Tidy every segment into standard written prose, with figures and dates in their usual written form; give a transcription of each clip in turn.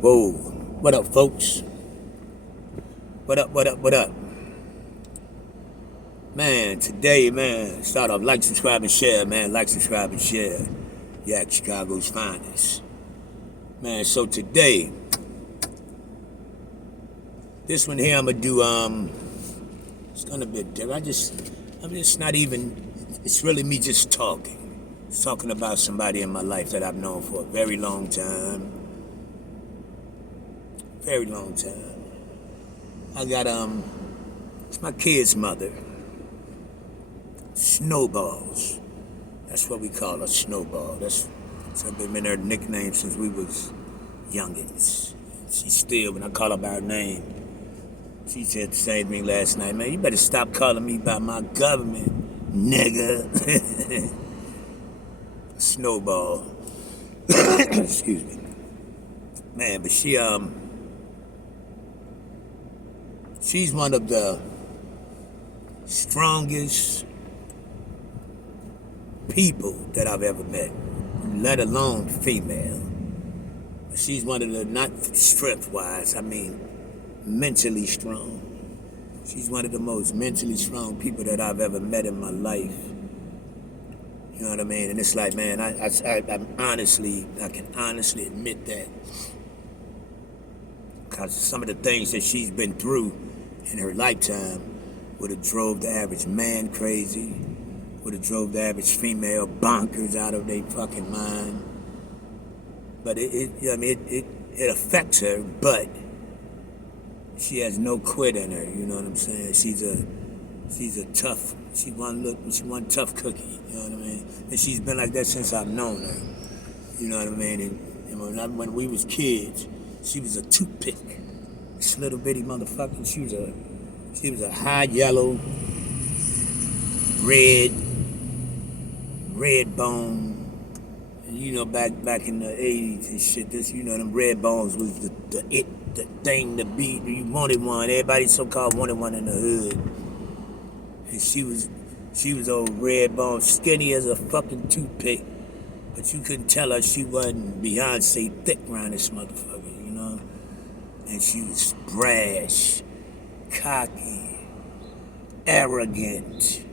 Whoa. What up, folks? What up, what up, what up? Man, today, man, start off like, subscribe, and share, man. Like, subscribe, and share. Yak, Chicago's finest. Man, so today, this one here I'm gonna do, it's gonna be different. I'm just not even, it's really me just talking. It's talking about somebody in my life that I've known for a very long time. Very long time. I got, it's my kid's mother. Snowballs. That's what we call her, Snowball. That's been her nickname since we was youngins. She still, when I call her by her name, she said the same thing last night. Man, you better stop calling me by my government, nigga. Snowball. Excuse me. Man, but she's one of the strongest people that I've ever met, let alone female. She's one of the, not strength-wise, I mean mentally strong. She's one of the most mentally strong people that I've ever met in my life. You know what I mean? And it's like, man, I can honestly admit that. Because some of the things that she's been through in her lifetime would have drove the average man crazy, would have drove the average female bonkers out of their fucking mind. But it affects her, but she has no quit in her, you know what I'm saying? She's a tough, she one tough cookie, you know what I mean? And she's been like that since I've known her, you know what I mean? And when we was kids, she was a toothpick. This little bitty motherfucker, she was a high yellow, red bone. And you know, back in the 80s and shit, this, you know, them red bones was the thing to beat. You wanted one. Everybody so-called wanted one in the hood. And she was old red bone, skinny as a fucking toothpick. But you couldn't tell her she wasn't Beyonce thick around this motherfucker, you know? And she was brash, cocky, arrogant.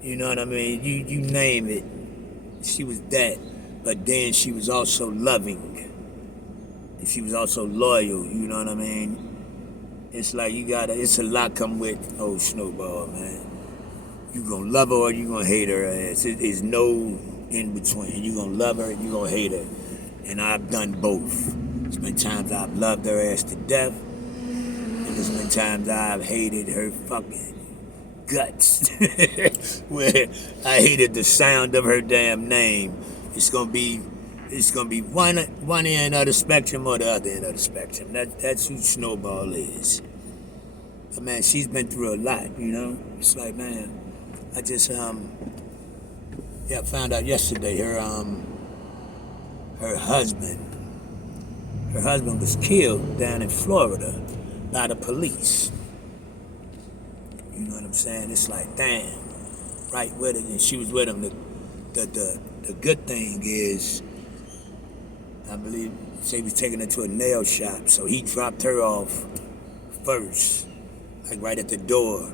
You know what I mean? You name it. She was that. But then she was also loving. And she was also loyal, you know what I mean? It's like it's a lot come with old Snowball, man. You gonna love her or you gonna hate her ass. There's no in between. You gonna love her and you gonna hate her. And I've done both. There's been times I've loved her ass to death. And there's been times I've hated her fucking guts. Where I hated the sound of her damn name. It's gonna be one end of the spectrum or the other end of the spectrum. That's who Snowball is. But man, she's been through a lot, you know? It's like, man, I just found out yesterday her husband was killed down in Florida by the police. You know what I'm saying? It's like, damn, right with it, and she was with him. The good thing is, I believe, he was taking her to a nail shop, so he dropped her off first, like right at the door.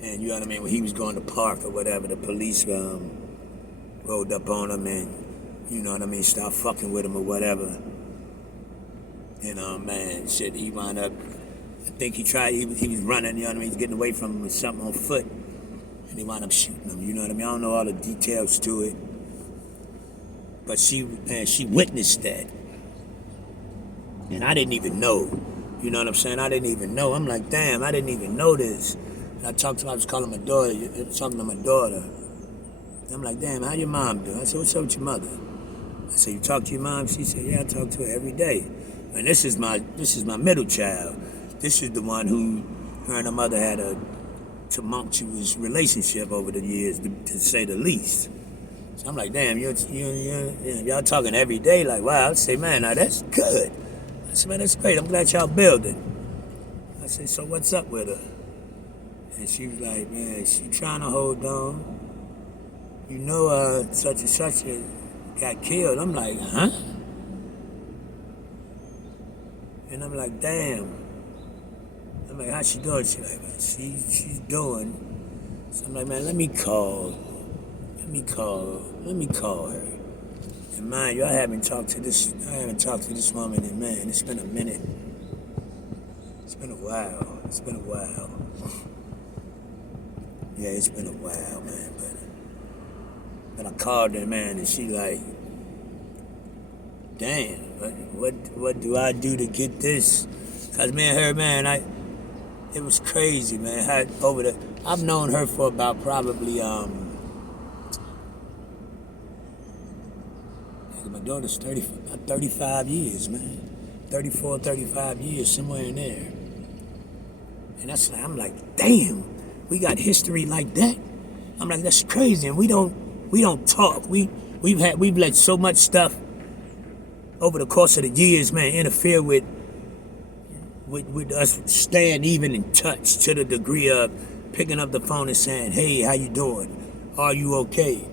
And you know what I mean? When he was going to park or whatever, the police rolled up on him and, you know what I mean, started fucking with him or whatever. And man, shit, he wound up, I think he was running, you know what I mean, he was getting away from him with something on foot. And he wound up shooting him, you know what I mean? I don't know all the details to it. But she witnessed that. And I didn't even know. You know what I'm saying? I didn't even know. I'm like, damn, I didn't even know this. And I was calling my daughter, talking to my daughter. I'm like, damn, how your mom do? I said, what's up with your mother? I said, you talk to your mom? She said, yeah, I talk to her every day. And this is my middle child. This is the one who, her and her mother had a tumultuous relationship over the years, to say the least. So I'm like, damn, y'all talking every day? Like, wow. I say, man, now that's good. I said, man, that's great. I'm glad y'all building. I said, so what's up with her? And she was like, man, she trying to hold on. You know, such and such got killed. I'm like, huh? And I'm like, damn. I'm like, how she doing? She like, man, she's doing. So I'm like, man, let me call her. And mind you, I haven't talked to this woman in, man, it's been a minute. It's been a while. Yeah, it's been a while, man. But I called her, man, and she like, damn, what do I do to get this? Cause man, her, man, it was crazy, man. I've known her for about probably my daughter's 35 years, man. 34, 35 years, somewhere in there. And I'm like, damn, we got history like that. I'm like, that's crazy, and we don't talk. We've let so much stuff over the course of the years, man, interfere with us staying even in touch to the degree of picking up the phone and saying, hey, how you doing? Are you okay?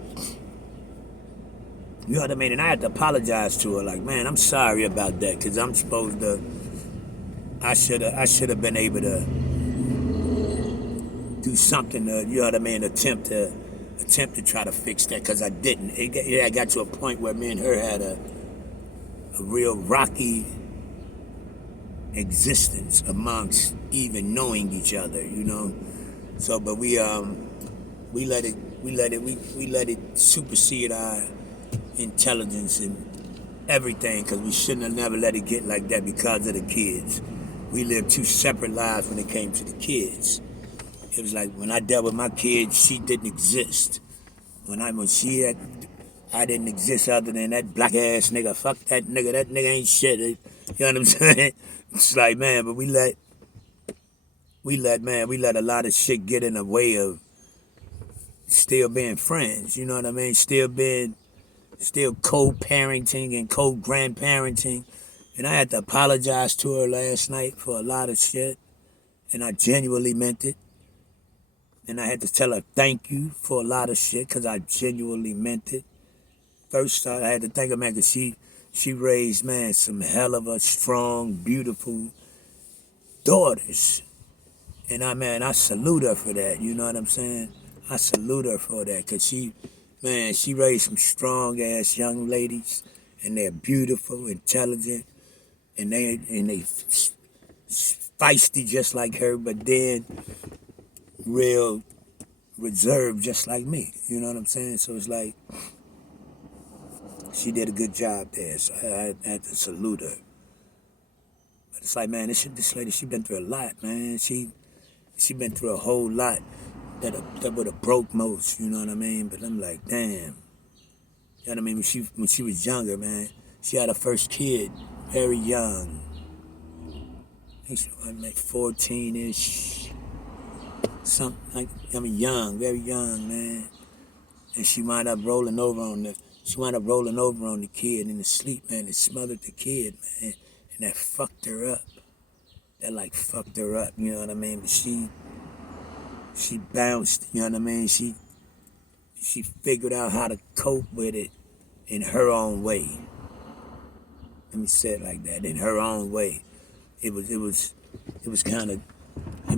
You know what I mean? And I had to apologize to her, like, man, I'm sorry about that, because I should have been able to do something to, you know what I mean, attempt to try to fix that, because I didn't. It got to a point where me and her had a real rocky existence amongst even knowing each other, you know. So, but we let it supersede our intelligence and everything, because we shouldn't have never let it get like that because of the kids. We lived two separate lives when it came to the kids. It was like when I dealt with my kids, she didn't exist. I didn't exist other than that black ass nigga. Fuck that nigga. That nigga ain't shit. You know what I'm saying? It's like, man, but we let a lot of shit get in the way of still being friends. You know what I mean? Still co-parenting and co-grandparenting. And I had to apologize to her last night for a lot of shit. And I genuinely meant it. And I had to tell her thank you for a lot of shit, because I genuinely meant it. First, I had to thank her, man, because she raised, man, some hell of a strong, beautiful daughters. And I salute her for that. You know what I'm saying? I salute her for that, because she raised some strong-ass young ladies, and they're beautiful, intelligent, and they feisty just like her, but then real reserved just like me. You know what I'm saying? So it's like, she did a good job there, so I had to salute her. But it's like, man, this lady, she been through a lot, man. She been through a whole lot that would have broke most, you know what I mean? But I'm like, damn. You know what I mean? When she was younger, man, she had her first kid very young. I think she was like 14-ish. Young, very young, man. And she wound up rolling over on the kid in the sleep, man. It smothered the kid, man. And that fucked her up. You know what I mean? But she bounced, you know what I mean? She figured out how to cope with it in her own way. Let me say it like that, in her own way. It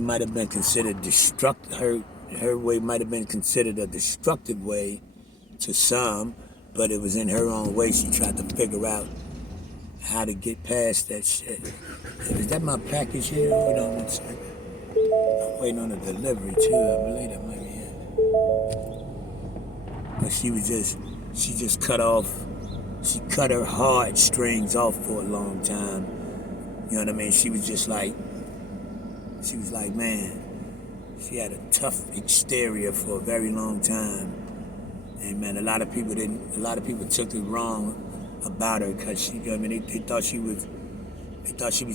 might have been considered destructive. Her way might have been considered a destructive way to some, but it was in her own way. She tried to figure out how to get past that shit. Is that my package here? Hold on one second. I'm waiting on a delivery too. I believe that might be it. But she just cut her heartstrings off for a long time. You know what I mean? She was like, man, she had a tough exterior for a very long time. And man, a lot of people took it wrong about her, because they thought she was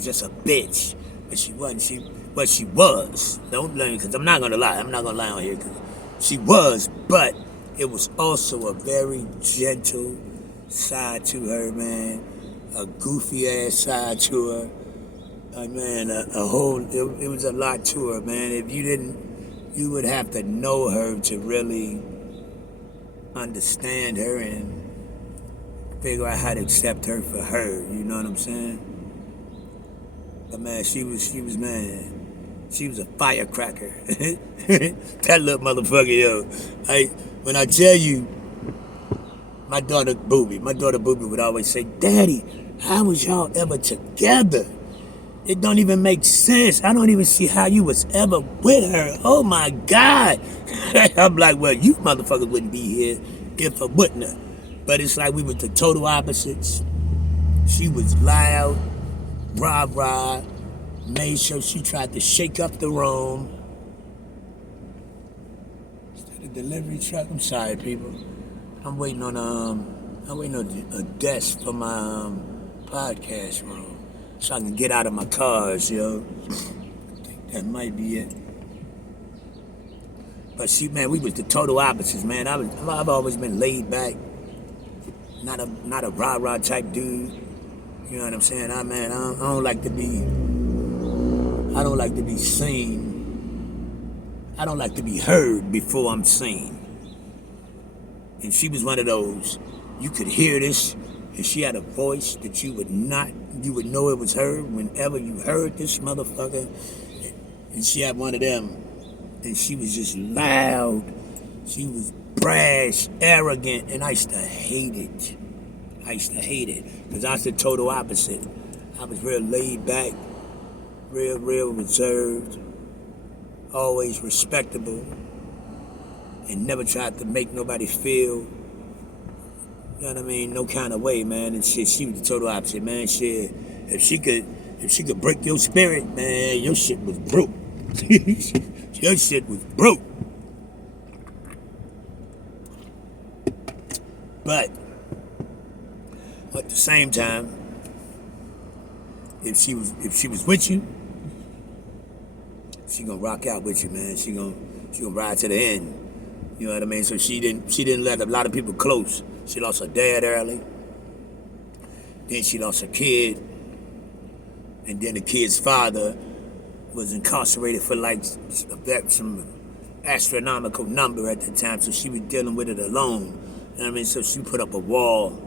just a bitch, but she wasn't. But she was. Don't learn, because I'm not gonna lie on here, because she was, but it was also a very gentle side to her, man, a goofy ass side to her. Man, it was a lot to her, man. If you didn't, you would have to know her to really understand her and figure out how to accept her for her. You know what I'm saying? But man, she was man, she was a firecracker. That little motherfucker, yo. When I tell you, my daughter Booby would always say, "Daddy, how was y'all ever together? It don't even make sense. I don't even see how you was ever with her. Oh my God." I'm like, well, you motherfuckers wouldn't be here if I wouldn't have. But it's like we were the total opposites. She was loud, rah-rah, made sure she tried to shake up the room. Is that a delivery truck? I'm sorry, people. I'm waiting on a desk for my podcast room. So I can get out of my cars, yo. I think that might be it. But see, man, we was the total opposites, man. I've always been laid back, not a rah-rah type dude. You know what I'm saying? I don't like to be seen. I don't like to be heard before I'm seen. And she was one of those. You could hear this, and she had a voice that you would know it was her whenever you heard this motherfucker. And she had one of them, and she was just loud. She was brash, arrogant, and I used to hate it. Because I was the total opposite. I was real laid back, real reserved, always respectable, and never tried to make nobody feel, you know what I mean, no kind of way, man. And shit, she was the total opposite, man. Shit, if she could break your spirit, man, your shit was broke. Your shit was broke. But at the same time, if she was with you, she gonna rock out with you, man. She gonna ride to the end. You know what I mean? So she didn't let a lot of people close. She lost her dad early. Then she lost her kid. And then the kid's father was incarcerated for like some astronomical number at the time. So she was dealing with it alone. You know what I mean? So she put up a wall,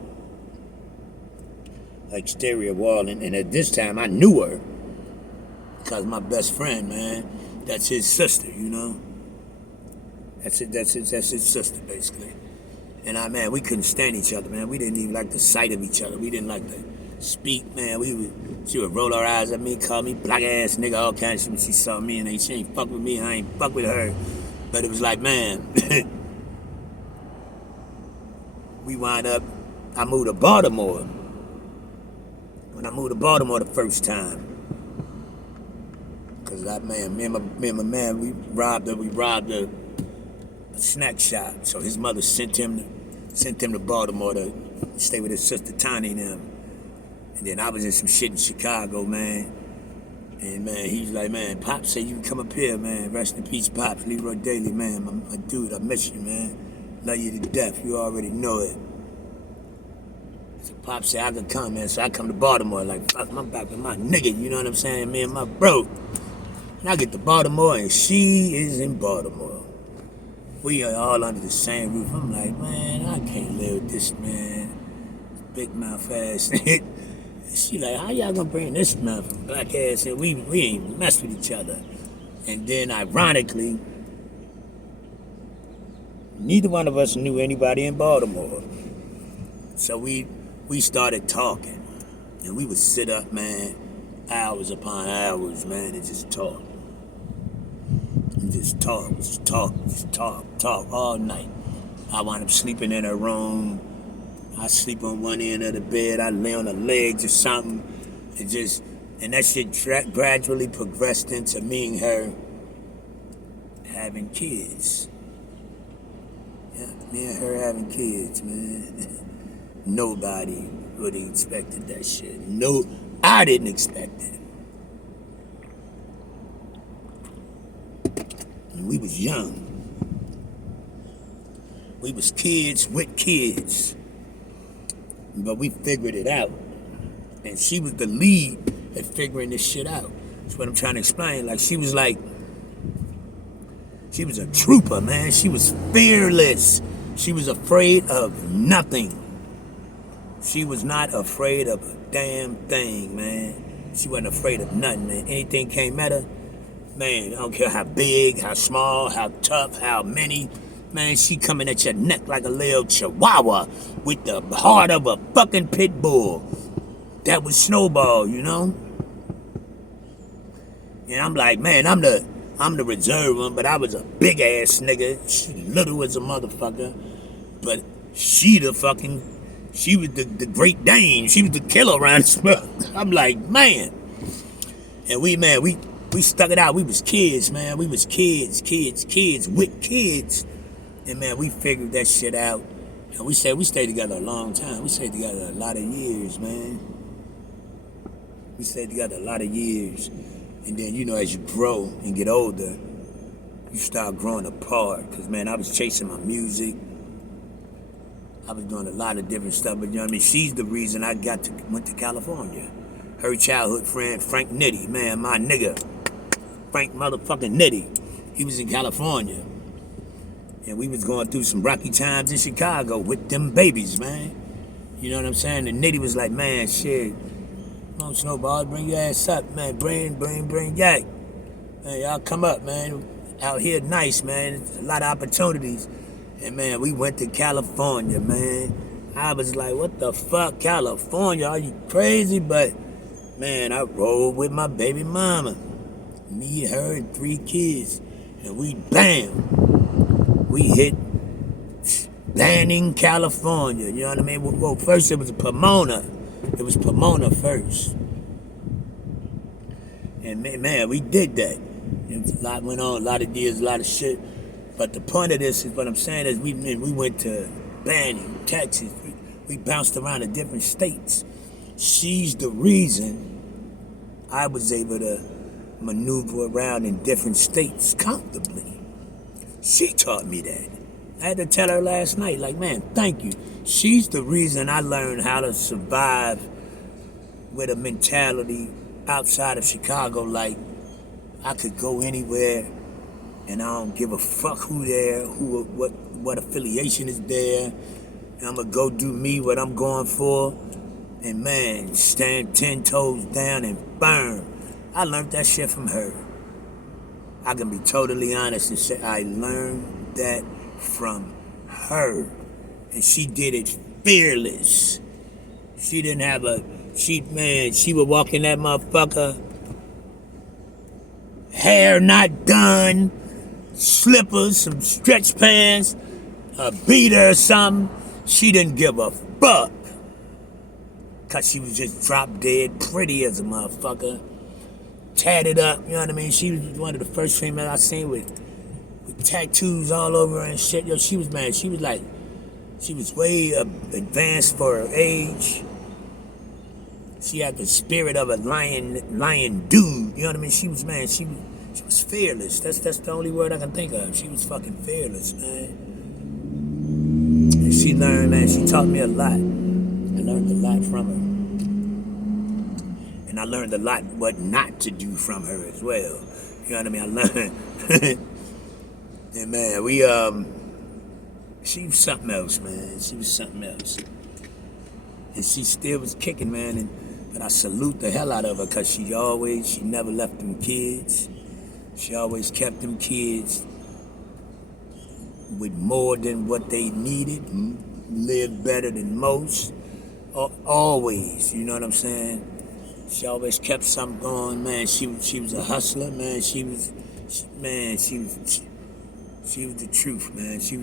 exterior wall. And at this time, I knew her. Because my best friend, man, that's his sister, you know? That's his sister, basically. And man, we couldn't stand each other, man. We didn't even like the sight of each other. We didn't like to speak, man. She would roll her eyes at me, call me black ass nigga, all kinds of shit when she saw me, and she ain't fuck with me, I ain't fuck with her. But it was like, man, we wind up, I moved to Baltimore. When I moved to Baltimore the first time, cause me and my man, we robbed a snack shop. So his mother sent him to Baltimore to stay with his sister Tiny and them. And then I was in some shit in Chicago, man. And man, he was like, man, Pops said you can come up here, man. Rest in peace, Pops. Leroy Daly, man. My dude, I miss you, man. Love you to death. You already know it. So Pops said I could come, man. So I come to Baltimore, like, fuck, I'm back with my nigga, you know what I'm saying? Me and my bro. And I get to Baltimore, and she is in Baltimore. We are all under the same roof. I'm like, man, I can't live with this, man. Big mouth ass. She like, how y'all gonna bring this mouth black ass in? We ain't mess with each other. And then ironically, neither one of us knew anybody in Baltimore. So we started talking. And we would sit up, man, hours upon hours, man, and just talk. And just talk all night. I wound up sleeping in her room. I sleep on one end of the bed. I lay on her legs or something. And that shit gradually progressed into me and her having kids. Yeah, me and her having kids, man. Nobody really expected that shit. No, I didn't expect it. And we was young. We was kids with kids. But we figured it out. And she was the lead at figuring this shit out. That's what I'm trying to explain. Like, she was a trooper, man. She was fearless. She was afraid of nothing. She was not afraid of a damn thing, man. She wasn't afraid of nothing, man. Anything came at her, man, I don't care how big, how small, how tough, how many. Man, she coming at your neck like a little chihuahua with the heart of a fucking pit bull. That was Snowball, you know? And I'm like, man, I'm the reserve one, but I was a big ass nigga. She little as a motherfucker. But she was the Great Dane. She was the killer around this mother. I'm like, man. And we stuck it out. We was kids, man. We was kids with kids. And man, we figured that shit out. And we stayed together a long time. We stayed together a lot of years, man. We stayed together a lot of years. And then, you know, as you grow and get older, you start growing apart. Because, man, I was chasing my music. I was doing a lot of different stuff. But, you know what I mean? She's the reason I went to California. Her childhood friend, Frank Nitty. Man, my nigga. Frank motherfucking Nitty. He was in California. And we was going through some rocky times in Chicago with them babies, man. You know what I'm saying? And Nitty was like, man, shit. Come on, Snowball, bring your ass up, man. Bring Yak. Man, y'all come up, man. Out here nice, man. A lot of opportunities. And, man, we went to California, man. I was like, what the fuck, California? Are you crazy? But, man, I rolled with my baby mama. Me, her, and 3 kids. And we, bam. We hit Banning, California. You know what I mean? Well, first it was Pomona. It was Pomona first. And man, we did that. A lot went on, a lot of years, a lot of shit. But the point of this is what I'm saying is we went to Banning, Texas. We bounced around to different states. She's the reason I was able to maneuver around in different states comfortably. She taught me that. I had to tell her last night, like, man, thank you. She's the reason I learned how to survive with a mentality outside of Chicago. Like, I could go anywhere and I don't give a fuck who there, what affiliation is there. And I'm gonna go do me, what I'm going for. And man, stand 10 toes down and burn. I learned that shit from her. I can be totally honest and say I learned that from her. And she did it fearless. She didn't have she would walk in that motherfucker, hair not done, slippers, some stretch pants, a beater or something. She didn't give a fuck. Cause she was just drop dead pretty as a motherfucker. Tatted up, you know what I mean? She was one of the first females I seen with tattoos all over her and shit. Yo, she was, man, she was way advanced for her age. She had the spirit of a lion dude, you know what I mean? She was, man, she was fearless. That's the only word I can think of. She was fucking fearless, man. And she learned, man, she taught me a lot. I learned a lot from her. And I learned a lot what not to do from her as well. You know what I mean? I learned. And man, she was something else, man. She was something else. And she still was kicking, man. But I salute the hell out of her because she never left them kids. She always kept them kids with more than what they needed, lived better than most. Always, you know what I'm saying? She always kept something going, man. She was a hustler, man. She was the truth, man. She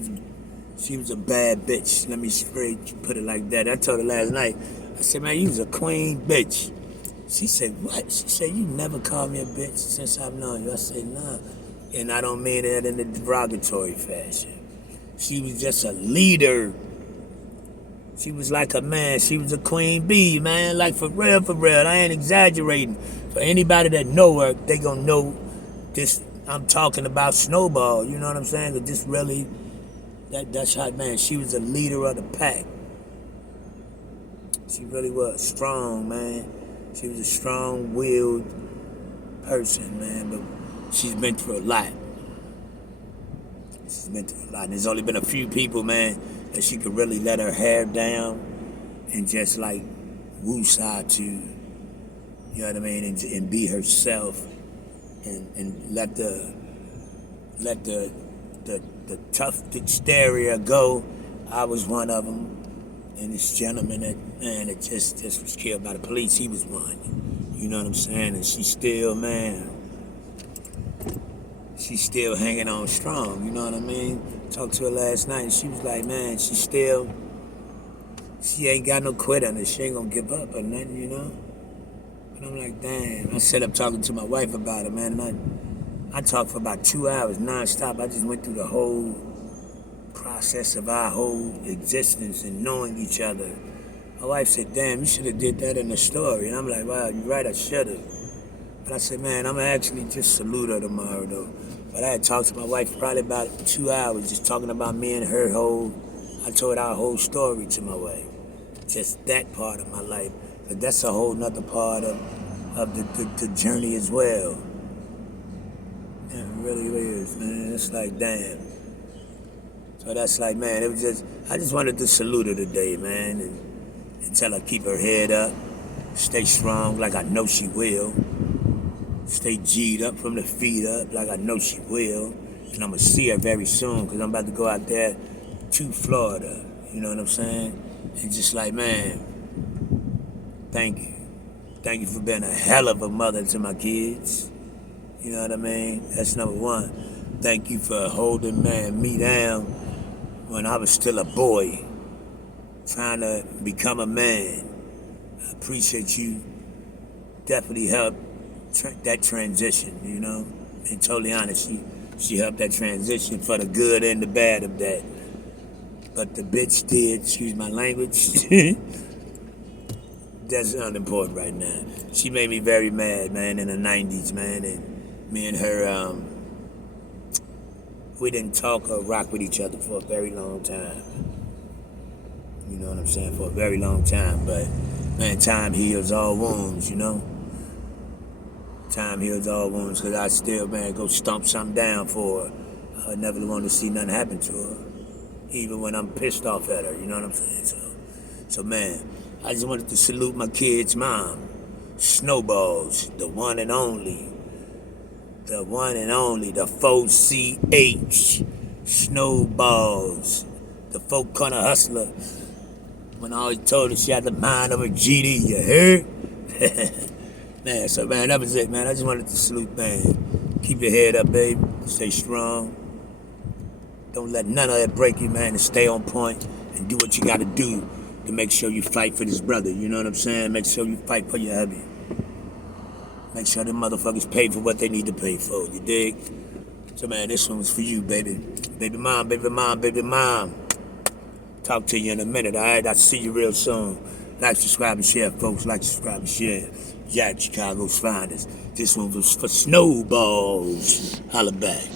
was a bad bitch. Let me straight put it like that. I told her last night. I said, man, you was a queen bitch. She said, what? She said, you never called me a bitch since I've known you. I said, nah. And I don't mean that in a derogatory fashion. She was just a leader. She was like a man. She was a queen bee, man. Like for real. I ain't exaggerating. For anybody that know her, they gonna know this. I'm talking about Snowball. You know what I'm saying? That this really, that's how, man. She was a leader of the pack. She really was strong, man. She was a strong-willed person, man. But she's been through a lot. She's been through a lot. And there's only been a few people, man, that she could really let her hair down and just like woosah to You know what I mean? And be herself, and let the tough exterior go. I was one of them. And this gentleman that, man, it just was killed by the police, he was one. You know what I'm saying? And she's still, man, she's still hanging on strong. You know what I mean? Talked to her last night, and she was like, man, she ain't got no quit on it. She ain't gonna give up or nothing, you know? And I'm like, damn. I set up talking to my wife about it, man, and I talked for about 2 hours nonstop. I just went through the whole process of our whole existence and knowing each other. My wife said, damn, you should have did that in the story. And I'm like, wow, you're right, I should have. But I said, man, I'm going to actually just salute her tomorrow, though. But I had talked to my wife probably about 2 hours, just talking about me and her I told our whole story to my wife. Just that part of my life. But that's a whole nother part of the journey as well. Yeah, it really is, man. It's like, damn. So that's like, man, I just wanted to salute her today, man, and tell her keep her head up, stay strong like I know she will, stay G'd up from the feet up like I know she will, and I'm going to see her very soon because I'm about to go out there to Florida, you know what I'm saying? And just like, man, thank you. Thank you for being a hell of a mother to my kids, you know what I mean? That's number one. Thank you for holding, man, me down when I was still a boy, trying to become a man. I appreciate you. Definitely helped that transition, you know? And totally honest, she helped that transition for the good and the bad of that. But the bitch did, excuse my language, that's unimportant right now. She made me very mad, man, in the 90s, man, and me and her, we didn't talk or rock with each other for a very long time. You know what I'm saying? For a very long time. But, man, time heals all wounds, you know? Time heals all wounds because I still, man, go stomp something down for her. I never want to see nothing happen to her. Even when I'm pissed off at her, you know what I'm saying? So man, I just wanted to salute my kid's mom. Snowballs, the one and only. The one and only, the 4CH, Snowballs, the 4-corner hustler. When I always told her she had the mind of a GD, you heard? Man, so man, that was it, man. I just wanted to salute, man. Keep your head up, babe. Stay strong. Don't let none of that break you, man, and stay on point and do what you gotta do to make sure you fight for this brother, you know what I'm saying? Make sure you fight for your hubby. Make sure them motherfuckers pay for what they need to pay for, you dig? So, man, this one was for you, baby. Baby mom, baby mom, baby mom. Talk to you in a minute, all right? I'll see you real soon. Like, subscribe, and share, folks. Like, subscribe, and share. Jack Chicago's finest. This one was for Snowballs. Holla back.